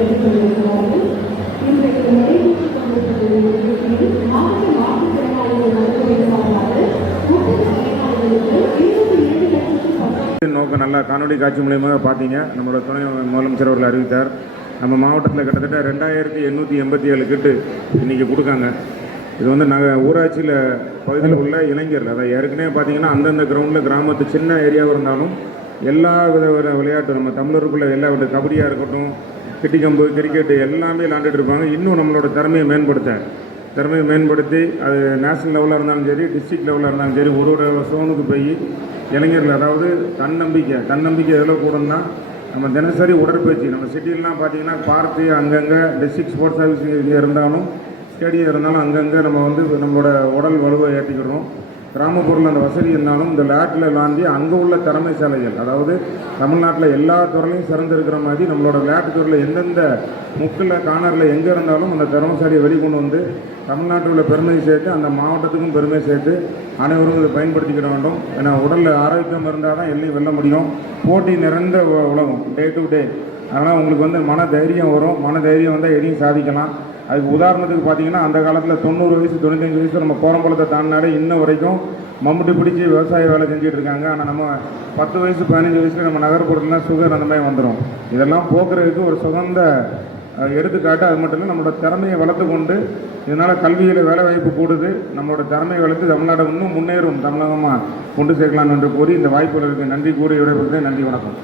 கொண்டிருக்கிறார்கள் இன்றைக்கு நடைபெற்றுக் கொண்டிருக்கிற நிகழ்ச்சியில் மாவட்ட மாற்றுத்திறனாளிகள் நலத்துறை சார்பாக இருபத்தி ஏழு லட்சத்து பத்தாயிரம் நோக்கம் நல்லா காணொலி காட்சி மூலியமாக பார்த்தீங்க. நம்மளோட துணை முதலமைச்சர் அவர்கள் அறிவித்தார். நம்ம மாவட்டத்தில் கிட்டத்தட்ட ரெண்டாயிரத்தி எண்ணூற்றி எண்பத்தி ஏழு கிட்டு இன்றைக்கி கொடுக்காங்க. இது வந்து நாங்கள் ஊராட்சியில் பகுதியில் உள்ள இளைஞர்கள். அதை ஏற்கனவே பார்த்தீங்கன்னா அந்தந்த கிரவுண்டில் கிராமத்து சின்ன ஏரியாவாக இருந்தாலும் எல்லா வித வித விளையாட்டு நம்ம தமிழருக்குள்ள எல்லா வித கபடியாக இருக்கட்டும் கிட்டிக்கம்பு கிரிக்கெட்டு எல்லாமே விளாண்டுட்டு இருப்பாங்க. இன்னும் நம்மளோட திறமையை மேம்படுத்த திறமையை மேம்படுத்தி அது நேஷனல் லெவலில் இருந்தாலும் சரி டிஸ்ட்ரிக்ட் லெவலில் இருந்தாலும் சரி ஒரு ஒரு சோனுக்கு போய் இளைஞர்கள் அதாவது தன்னம்பிக்கை தன்னம்பிக்கை எதில் கூடன்னா நம்ம தினசரி உடற்பயிற்சி. நம்ம சிட்டிலாம் பார்த்தீங்கன்னா பார்த்து அங்கங்கே டிஸ்ட்ரிக்ட் ஸ்போர்ட்ஸ் ஆஃபீஸ் இருந்தாலும் ஸ்டேடியம் இருந்தாலும் அங்கங்கே நம்ம வந்து நம்மளோட உடல் வலுவை ஏற்றிக்கிறோம் கிராமப்புறத்தில் அந்த வசதி இருந்தாலும் இந்த லேட்டில் விளாண்டி அங்கே உள்ள திறமைசாலைகள் அதாவது தமிழ்நாட்டில் எல்லா துறையிலையும் சிறந்திருக்கிற மாதிரி நம்மளோட விளையாட்டு துறையில் எந்தெந்த முக்கில் காணரில் எங்கே இருந்தாலும் அந்த திறமைசாலியை வெளிக்கொண்டு வந்து தமிழ்நாட்டில் உள்ள பெருமையை சேர்த்து அந்த மாவட்டத்துக்கும் பெருமை சேர்த்து அனைவரும் இதை பயன்படுத்திக்கிட வேண்டும். ஏன்னா உடலில் ஆரோக்கியம் இருந்தால் தான் எல்லையும் வெல்ல முடியும். போட்டி நிறைந்த உலகம் டே டு டே அதனால் உங்களுக்கு வந்து மன தைரியம் வரும். மன தைரியம் வந்தால் எதையும் சாதிக்கலாம். அதுக்கு உதாரணத்துக்கு பார்த்தீங்கன்னா அந்த காலத்தில் தொண்ணூறு வயசு தொண்ணூத்தஞ்சு வயசு நம்ம போரம்பலத்தை தாண்டினாலே இன்ன வரைக்கும் மம்முட்டி பிடிச்சி விவசாய வேலை செஞ்சுட்டு இருக்காங்க. ஆனால் நம்ம பத்து வயசு பதினஞ்சு வயசுல நம்ம நகர்ப்புறத்துலாம் சுகர் அந்த மாதிரி வந்துடும் இதெல்லாம் போக்குறதுக்கு ஒரு சுகந்த எடுத்துக்காட்டு. அது மட்டும் இல்லை நம்மளோட திறமையை வளர்த்து கொண்டு இதனால் கல்வியில் வேலை வாய்ப்பு கூடுது. நம்மளோட திறமையை வளர்த்து தமிழ்நாடு இன்னும் முன்னேறும். தமிழகமாக கொண்டு சேர்க்கலாம் என்று கூறி இந்த வாய்ப்புகளுக்கு நன்றி கூறி விடைபெறுகிறேன். நன்றி வணக்கம்.